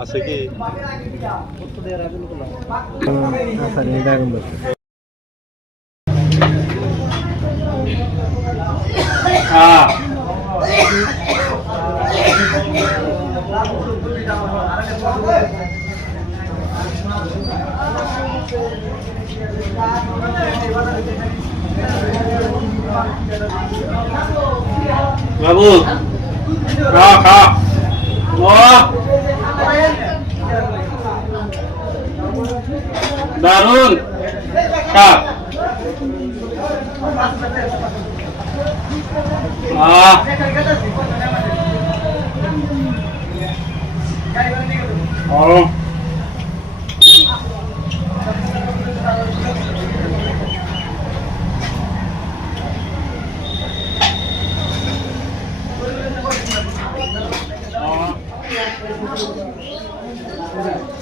আছে কি স্যার এটা এখন বাবু রাখ রাখ ah, Oh. Thank ah. you.